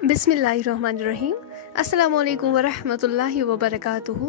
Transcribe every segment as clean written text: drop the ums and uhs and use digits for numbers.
बिस्मिल्लाहिर्रहमानिर्रहीम। अस्सलामु अलैकुम वरहमतुल्लाहि वबरकातुहू।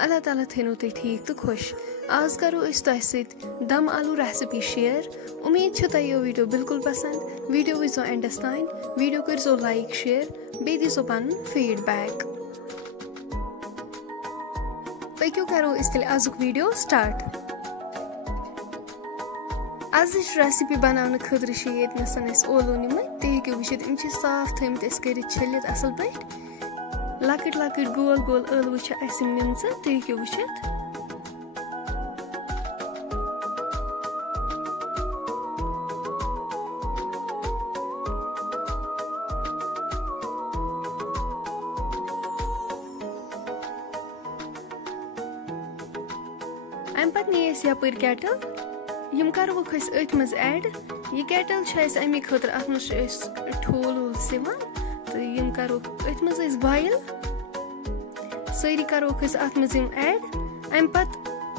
अल्लाह ताला थैनो तुम ठीक तो खुश। आज करो तह दम आलू रेसिपी शेयर। उम्मीद छ तुम यो वीडियो बिल्कुल पसंद। वीडियो वो एंडस तान। वीडियो करो लाइक शेयर बे दीसो पन फीडबैक। पक्यो करो तेल आजुक वीडियो स्टार्ट। आज रेसिपी बनाने खतर ओलो निम तुम वो साफ थमित कर छलित असल पे। लकट लकट गोल गोल ओलव निम तुम वो। अम पे नी यपर कैटल यम करवक अथ मज ऐड। यह कैटल अमे खतर अत मज ठोल वोल सिवान तो यम करवक अथ मज बॉयल। सारी करवक अत मज ऐड। अम पत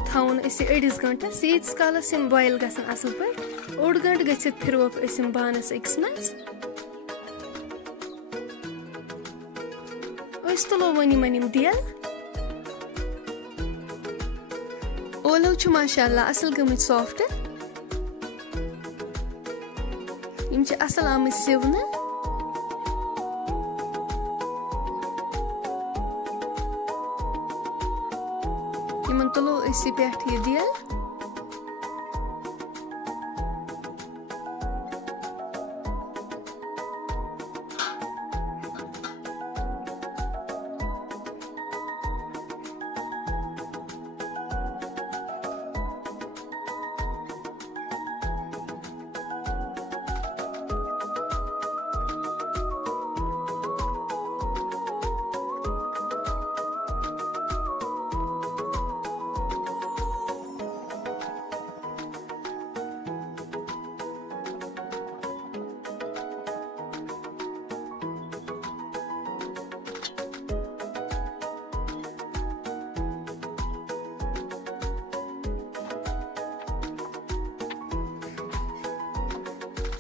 थवन अड़िस गंटस यीस कालस बॉयल गसन असल पे। ओड गंट गसित फिरवक बानस अकिस मज। तुलो वन यमन दिल। ओलो माशाअल्लाह असल गमित सॉफ्ट। यम असल आम सिवने। यमन तुलो पे दिल।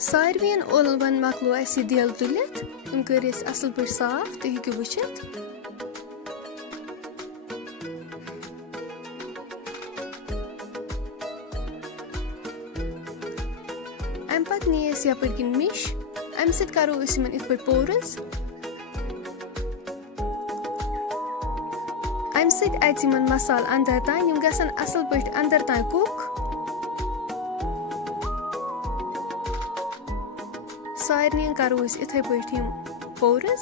सारवेन ओलवन मकलो दिल तुलित तम कर असल पे साफ तुम हेकु वुचित। अम पत नी यपर किन मिश। अम सत करो इत पे पोरस। अम सत मसाल अंदर तान यम गसन असल पे अंदर तान कुक। सारन करो इथे पे पोरस।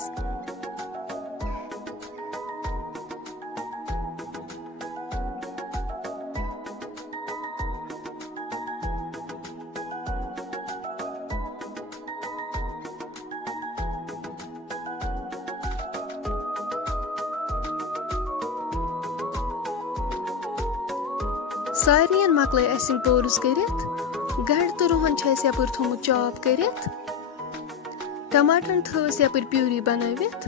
सारन मकल पोरस कर गंड तो रुहन यपर थोमुत चॉप कर। टमाटरन थस यपर प्यूरी बनवित।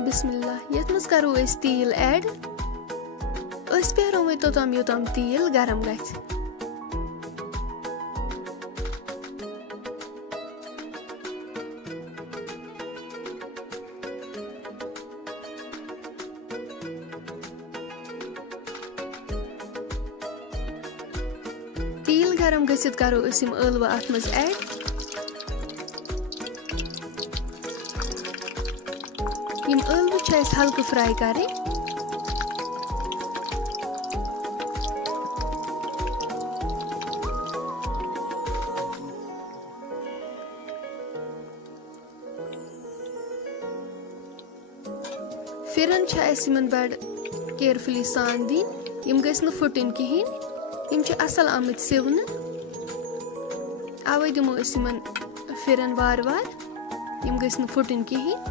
बिस्मिल्लाह यथ मज करो तेल ऐड। पेरो वो तोतम योतम तेल गरम गछ। तेल गरम गसित करो ओलव अत मज ऐड। यम ओलव हल्क फ्राई करें। फिरन बड़ केयरफुली सान दिन यम गस न फुटन कहें। यम असल आमत सिवने अवे दिमो फिरन वार वार यम गस न फुटन कहें।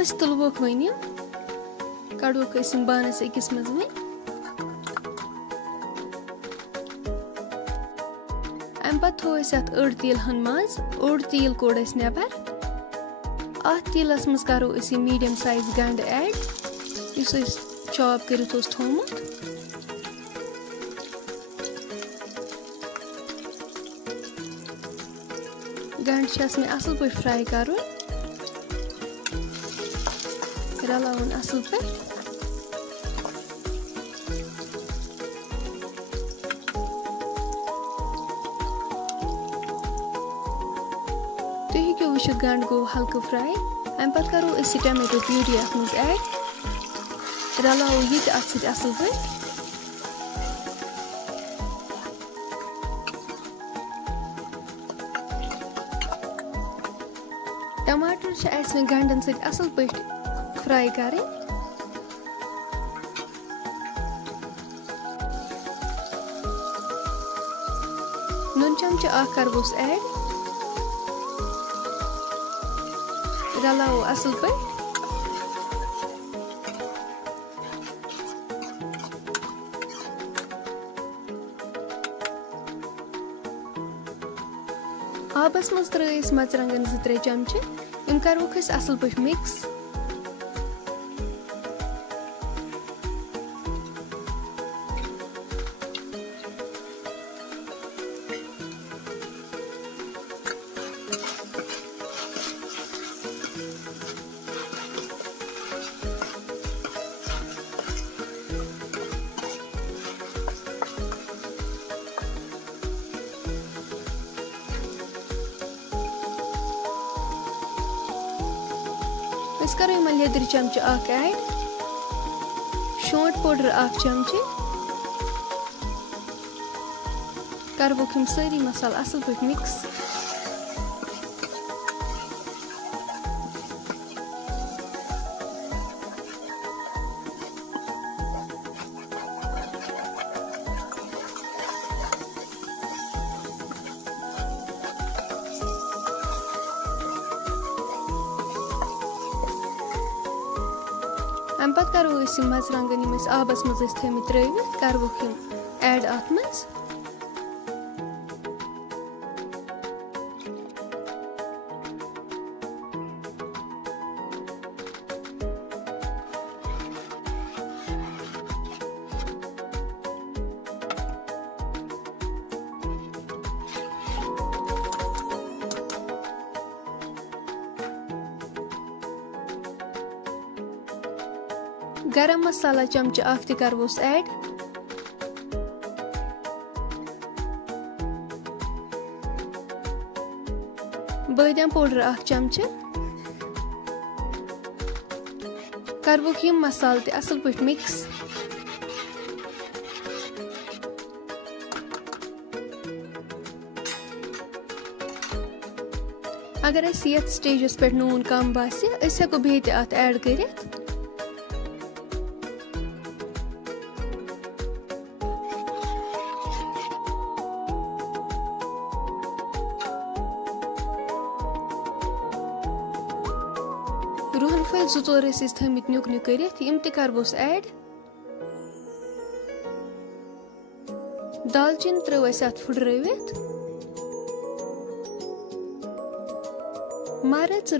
अस तुलवोक वन कड़ोक अस बानस अकिस मज वन अम पे थो अत अड़ तेल हन मज ओड़ तेल कोड़ अस नेबर अत तेलस मज करो अस मीडियम साइज गंड ऐड इस चॉप करित ओस थोमुत गंड छस में असल पे फ्राई करुन रलाउन असल पे तुम हेक्यो वुचित गंड गो हल्कं फ्राई अम पे करो अस टमाटो प्यूरी अत मज ऐड रलाओ ये अत सत असल पे टमाटर गंडन सत असल पे फ्राई कर नुन चमच करवोस ऐड रलाओ असल पे आबस मज त्रस मरचरंगन 2-3 चमच इम करोक असल पे मिक्स अस करो इन लेदर चमच ऐड शोंठ पाउडर 1 चमच करवोक सारी मसाल असल पे मिक्स अम पे करो मरचरंगन आबस मज थमित त्रवित करवोक ऐड अत मज गरम मसाला चमच 1 त करवोस ऐड बादाम पाउडर 1 चमच करवोक मसाल त असल पे मिक्स अगर अस ये स्टेजस पे नून कम बासे अस हेको बे त अत ऐड करित रुहन फल 2-4 थमित नुक नुक करित यम त करवोस ऐड दालचीन त्रो अत फुटरवित मरच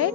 ऐड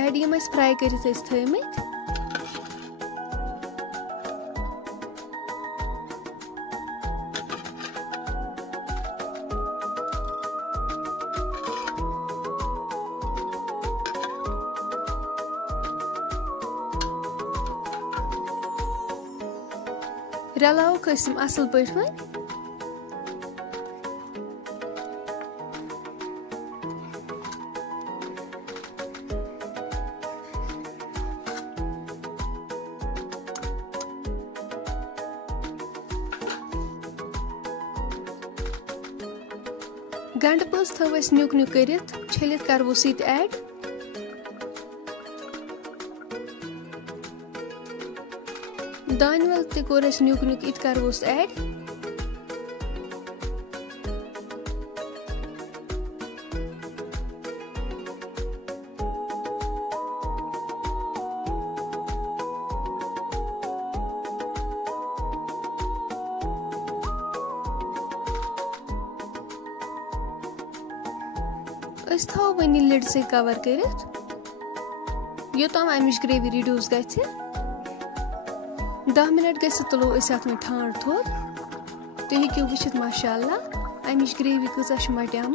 ऐड यम फ्राई करित थमित रलाओक असल पे गंड पस थो नुक नुक करित छलित करवोस ऐड दानवल ते कोर अस न्यूक न्यूक इत करोस ऐड अस थो वनी लिड से कवर करित योताम अमिश ग्रेवी रिड्यूस गछि 10 मिनट गए तुलो अत में ठांड थोद तुम हेकू वुचित माशाअल्लाह अमिश ग्रेवी कजा मट्याम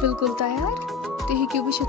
बिल्कुल तैयार तुम हेकू वुचित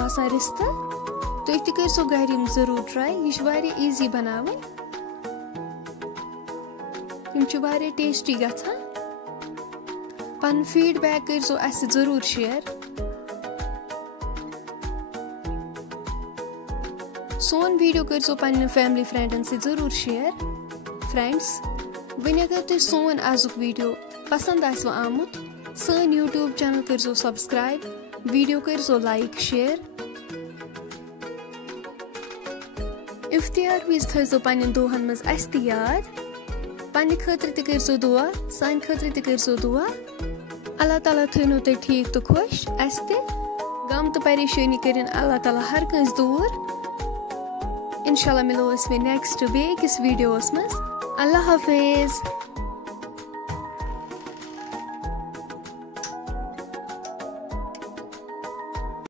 बासान रिस्ता तुम ति करो घर जरूर ट्राई यह वारिया इजी बनावन वारिया टेस्टी गछान पन फीडबैक करो अस जरूर शेयर सोन वीडियो करो पन्ने फैमिली फ्रेंडन से जरूर शेयर फ्रेंड्स वन अगर तुम सोन आजुक वीडियो पसंद आसव आमुत सन यूट्यूब चैनल करो सब्सक्राइब वीडियो करो लाइक शेयर इफ्तियार विज थो पन्ने दोहन मज अस ति याद पन्ने खतर ति करो दुआ सान खतर ति करो दुआ अल्लाह ताला थो तुम ठीक तो खुश अस ते गम तो परेशानी कर अल्लाह ताला हर कंस दूर इंशाल्लाह मिलो अस नेक्स्ट बेकिस वीडियोस मज अल्लाह हाफिज।